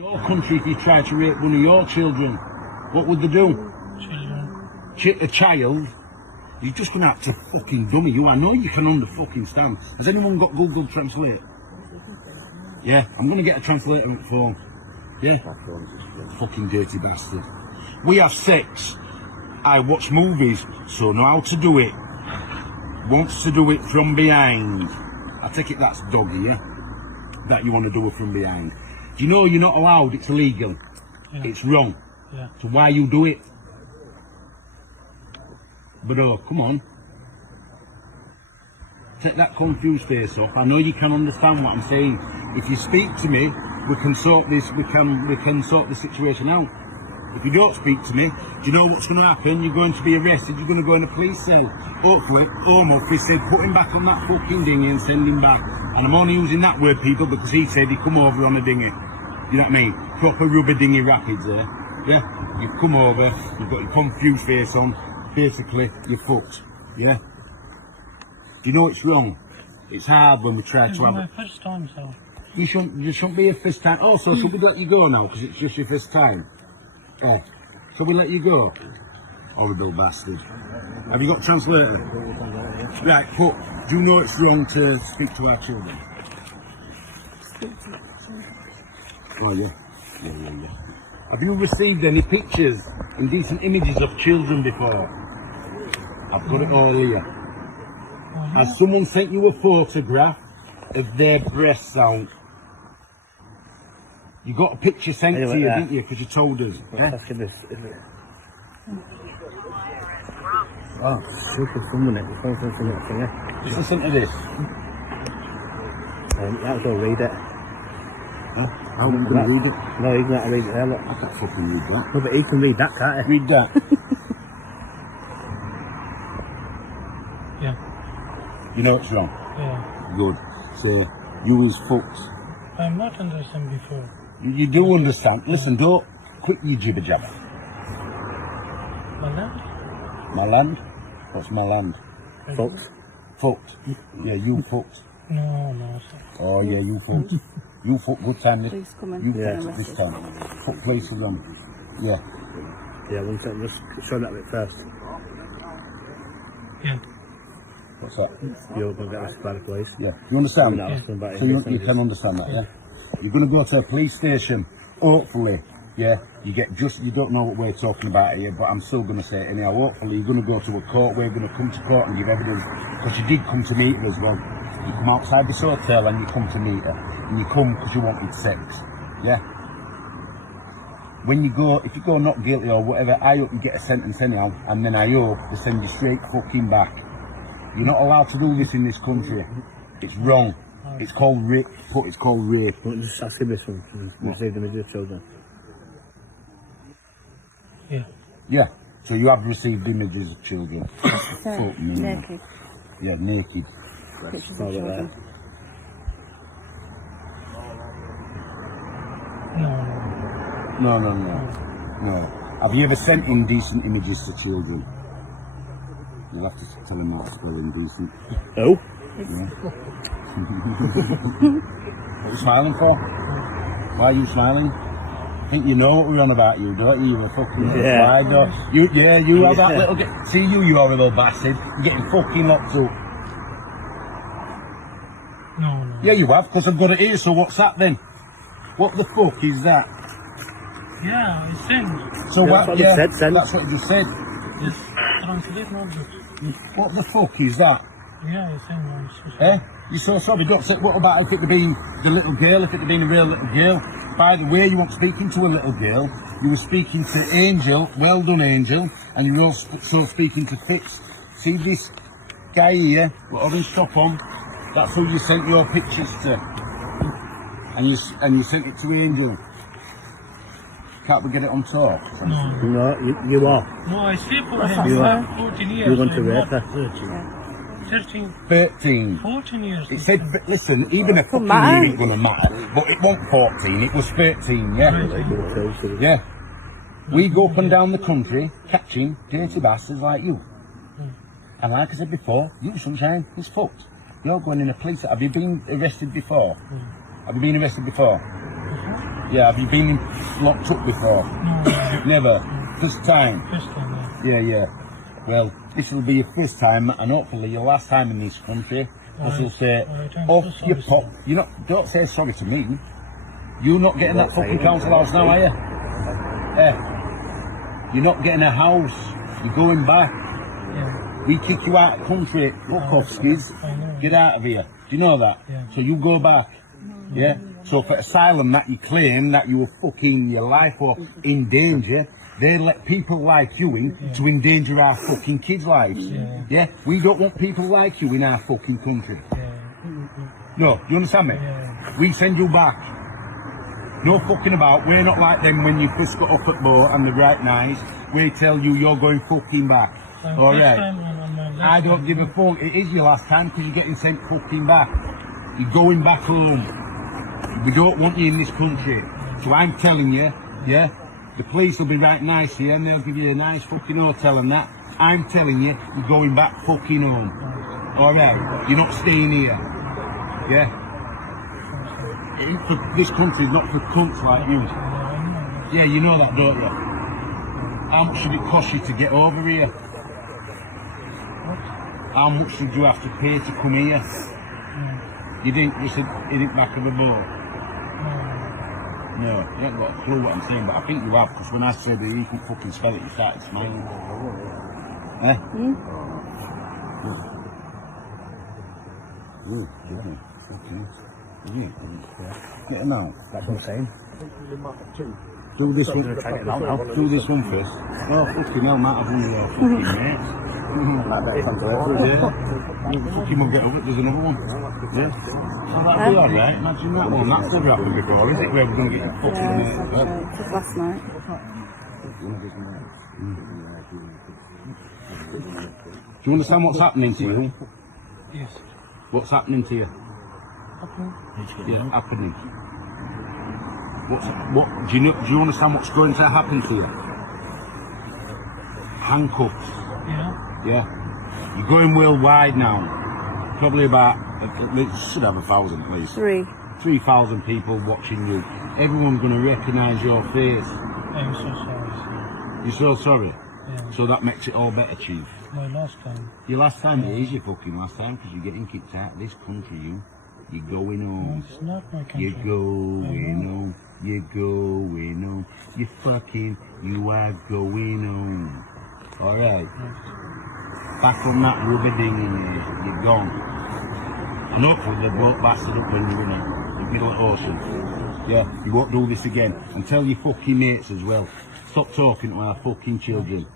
Your country, if you try to rape one of your children, what would they do? Children. A child? You're just going to have to fucking dummy you. I know you can fucking stand. Has anyone got Google Translate? Yeah, I'm going to get a translator on the phone. Yeah? Fucking dirty bastard. We have sex. I watch movies, so know how to do it. Wants to do it from behind. I take it that's doggy, yeah? That you want to do it from behind. Do you know you're not allowed? It's illegal. Yeah. It's wrong. Yeah. So why you do it? But oh, come on. Take that confused face off. I know you can understand what I'm saying. If you speak to me, we can sort this. We can sort the situation out. If you don't speak to me, do you know what's going to happen? You're going to be arrested. You're going to go in a police cell. Hopefully, Home Office said put him back on that fucking dinghy and send him back. And I'm only using that word, people, because he said he come over on a dinghy. You know what I mean? Proper rubber dinghy rapids there. Yeah? You've come over. You've got your confused face on. Basically, you're fucked. Yeah? Do you know it's wrong? It's hard when we try to have my first time, so. You shouldn't be a first time. Also, should we let you go now because it's just your first time? Oh, shall we let you go? Horrible bastard. Have you got a translator? Right, but do you know it's wrong to speak to our children? Oh yeah. Have you received any pictures, indecent images of children before? I've got it all here. Has someone sent you a photograph of their breasts out? You got a picture sent to you, didn't you? Because you told us. Yeah? This, is it? Oh, super someone it. Just listen to this. That'll go read it. Huh? I'm going to read it. No, he's not read it. I can't fucking read that. No, but he can read that, can't he? Read that. Yeah. You know it's wrong? Yeah. Good. Say, you is fucked. I'm not understand before. You do understand. Listen, don't quit your jibber jabber. My land? My land? What's my land? Fucked. Fucked. Yeah, you fucked. No, sir. Oh yeah, you fucked. You fucked good time this. Please come in. Yeah. This time. Fuck places on. Yeah. Yeah, one second, just show that bit first. Yeah. What's that? You're going to get asked about the place. Yeah. You understand? Yeah. So you can understand that, yeah? You're going to go to a police station, hopefully, yeah? You don't know what we're talking about here, but I'm still going to say it anyhow. Hopefully you're going to go to a court, we're going to come to court and give evidence. Because you did come to meet her as well. You come outside this hotel and you come to meet her. And you come because you wanted sex, yeah? When you go, if you go not guilty or whatever, I hope you get a sentence anyhow, and then I hope they send you straight fucking back. You're not allowed to do this in this country. It's wrong. It's called rape. It's called rape. Just ask him this one. Receive them as your children. Yeah. Yeah. So you have received images of children. So, naked. Yeah, naked. Pictures of children. No. Have you ever sent indecent images to children? You'll have to tell them how to spell indecent. Oh? Yeah. What are you smiling for? Why are you smiling? I think you know what we're on about, you don't you? You're a fucking wide dog. You have that little... See you horrible bastard. You're getting fucking locked up. No. Yeah, you have, because I've got it here, so what's that then? What the fuck is that? Yeah, I send. So Yeah, what? that's what Yeah, it said, send. that's what you just said. Yes. Translate not good. What the fuck is that? Yeah, I send one. So sorry. You're so sorry. Don't say, what about if it had been the little girl, if it had been a real little girl? By the way, you weren't speaking to a little girl. You were speaking to Angel, well done Angel, and you were also speaking to Fitz. See this guy here, with orange top on? That's who you sent your pictures to. And you sent it to Angel. Can't we get it on talk? No, you are. No, I stay for him. You are. 14 years. You want to rape her? 13. 14 years. It said, listen, even a fucking year ain't gonna matter. But it wasn't 14, it was 13, yeah? Yeah. We go up and down the country catching dirty bastards like you. And like I said before, you, Sunshine, is fucked. You're going in a police... Have you been arrested before? Have you been arrested before? Yeah, have you been locked up before? No, Never. First time? first time. Yeah. Yeah. Well, this will be your first time and hopefully your last time in this country. As you'll say, Alright, I'm off so your sorry, pop. Don't say sorry to me. You're not getting that fucking council house now, are you? You're not getting a house. You're going back. Yeah. We kick you out of the country. Fuck off, skids. I know. Get out of here. Do you know that? Yeah. So you go back. Yeah? So for asylum that you claim that you were fucking your life or in danger, they let people like you in to endanger our fucking kids' lives. Yeah? We don't want people like you in our fucking country. Yeah. No, do you understand me? Yeah. We send you back. No fucking about. We're not like them when you first got off at boat and they're right nice. We tell you you're going fucking back. First Alright? time on my last I don't time. give a fuck. It is your last time because you're getting sent fucking back. You're going back home. We don't want you in this country. So I'm telling you, yeah, the police will be right nice here and they'll give you a nice fucking hotel and that. I'm telling you, you're going back fucking home. Alright? You're not staying here. Yeah? This country's not for cunts like you. Yeah, you know that, don't you? How much should it cost you to get over here? How much should you have to pay to come here? You didn't just hit it back of the boat? No, you haven't got a clue what I'm saying, but I think you have, because when I said that you can fucking spell it, you started smiling. Eh? Get him out. That's what I'm saying. Do this one. Do this one first. Oh, fucking hell, might have one of your fucking mates. Yeah. You fucking will get over it, there's another one. Yeah. So that'll be alright, imagine that one. That's never happened before, is it? Where we're going to get your fucking mate. It was last night. Do you understand what's happening to you? Yes. What's happening to you? Okay. Yeah, happening. Do you understand what's going to happen to you? Handcuffs. Yeah. Yeah. You're going worldwide now. Probably about, it should have 1,000 at least. 3,000 people watching you. Everyone's going to recognise your face. I'm so sorry. You're so sorry. Yeah. So that makes it all better, Chief. My last time. Your last time, it is your fucking last time, because you're getting kicked out of this country, you. You're going home. It's not my country. You're going home. You're going home. You are going home. Alright. Back on that rubber ding in there. You're gone. And hopefully they won't bastard up when you're in it. You'll be like awesome. Yeah, you won't do this again. And tell your fucking mates as well. Stop talking to our fucking children.